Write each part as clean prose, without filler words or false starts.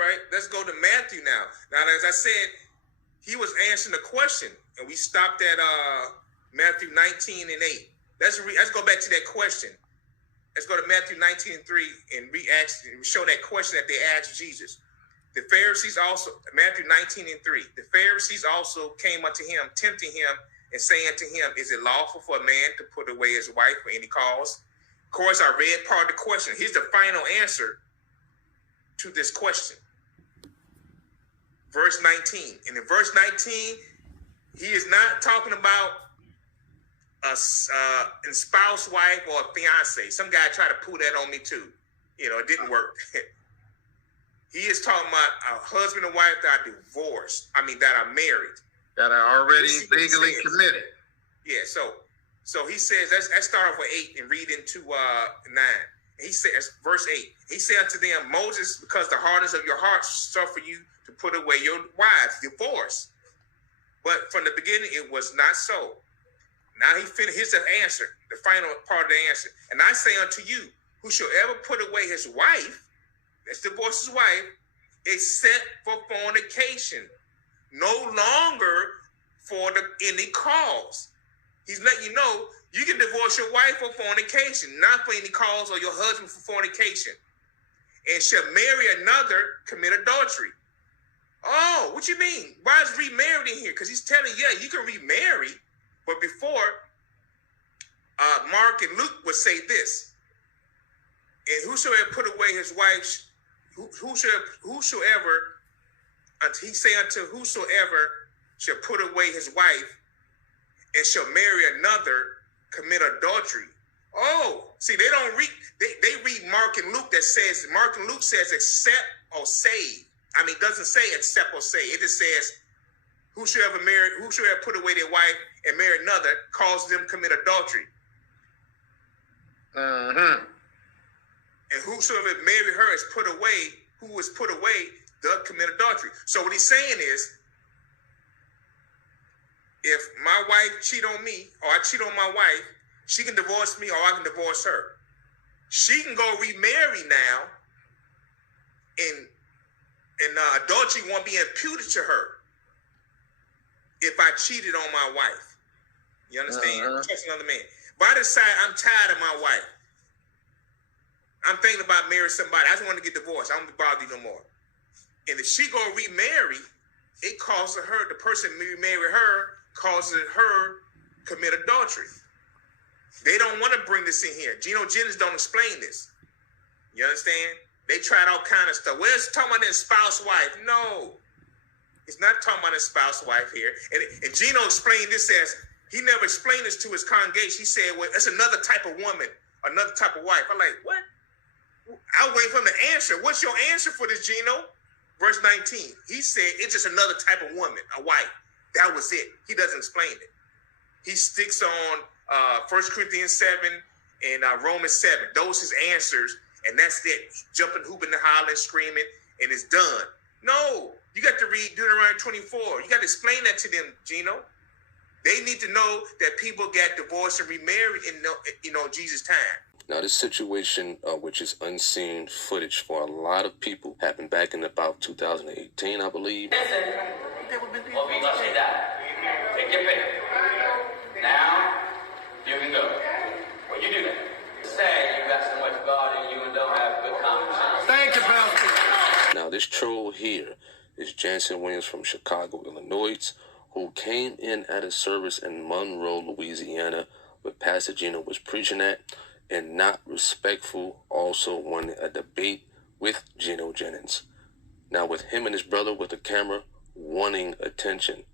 Right? Let's go to Matthew now. Now, as I said, he was answering the question, and we stopped at Matthew 19 and 8. Let's go back to that question. Let's go to Matthew 19 and 3 and show that question that they asked Jesus. The Pharisees also, Matthew 19 and 3, the Pharisees also came unto him, tempting him, and saying to him, is it lawful for a man to put away his wife for any cause? Of course, I read part of the question. Here's the final answer to this question. Verse 19. And in verse 19, he is not talking about a spouse, wife, or a fiance. Some guy tried to pull that on me too. You know, it didn't work. He is talking about a husband and wife that are divorced. That are married. That are already legally committed. Yeah, so he says, let's start off with 8 and read into 9. He says, verse 8, he said unto them, Moses, because the hardness of your hearts suffer you to put away your wives, divorce. But from the beginning, it was not so. Now he finished, here's the answer, the final part of the answer. And I say unto you, whosoever put away his wife, let's divorce his wife, except for fornication, no longer for any cause. He's letting you know you can divorce your wife for fornication, not for any cause, or your husband for fornication, and shall marry another, commit adultery. Oh, what you mean? Why is remarried in here? Because he's telling you, yeah, you can remarry, but before, Mark and Luke would say this, and whosoever put away his wife, whosoever, he say unto whosoever shall put away his wife and shall marry another, commit adultery. Oh, see, they don't read, they read Mark and Luke Mark and Luke says except or save. It doesn't say except or save. It just says whosoever put away their wife and marry another causes them to commit adultery. And whosoever marry her is put away, who is put away, does commit adultery. So what he's saying is, if my wife cheat on me, or I cheat on my wife, she can divorce me or I can divorce her. She can go remarry now, and adultery won't be imputed to her if I cheated on my wife. You understand? Trust another man. But I decide I'm tired of my wife. I'm thinking about marrying somebody. I just want to get divorced. I don't want to bother you no more. And if she go remarry, it causes her, the person remarry her, causes her commit adultery. They don't want to bring this in here. Gino Jennings don't explain this. You understand? They tried all kind of stuff. Well, it's talking about his spouse wife. No, it's not talking about his spouse wife here. And Gino explained this as, he never explained this to his congregation. He said, well, it's another type of woman, another type of wife. I'm like, what? I wait for him to answer. What's your answer for this, Gino? Verse 19. He said, it's just another type of woman, a wife. That was it. He doesn't explain it. He sticks on 1 Corinthians 7 and Romans 7. Those his answers, and that's it. Jumping, hooping, and hollering, screaming, and it's done. No, you got to read Deuteronomy 24. You got to explain that to them, Gino. They need to know that people got divorced and remarried in Jesus' time. Now, this situation, which is unseen footage for a lot of people, happened back in about 2018, I believe. Well, we gonna say that. Take your pick. Now, you can go. Well, you do that. Say you got so much God in you and don't have good common sense. Thank you, Pastor. Now, this troll here is Jansen Williams from Chicago, Illinois, who came in at a service in Monroe, Louisiana, where Pastor Gino was preaching at, and not respectful, also wanted a debate with Gino Jennings. Now, with him and his brother with the camera wanting attention.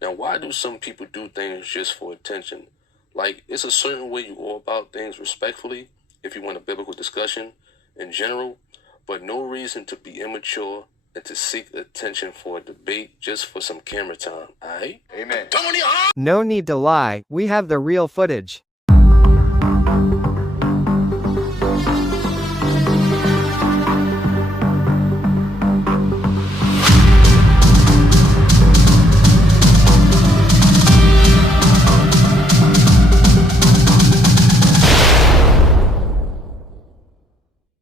Now, why do some people do things just for attention? Like, it's a certain way you go about things respectfully if you want a biblical discussion in general, but no reason to be immature and to seek attention for a debate just for some camera time, alright? Amen. No need to lie, we have the real footage.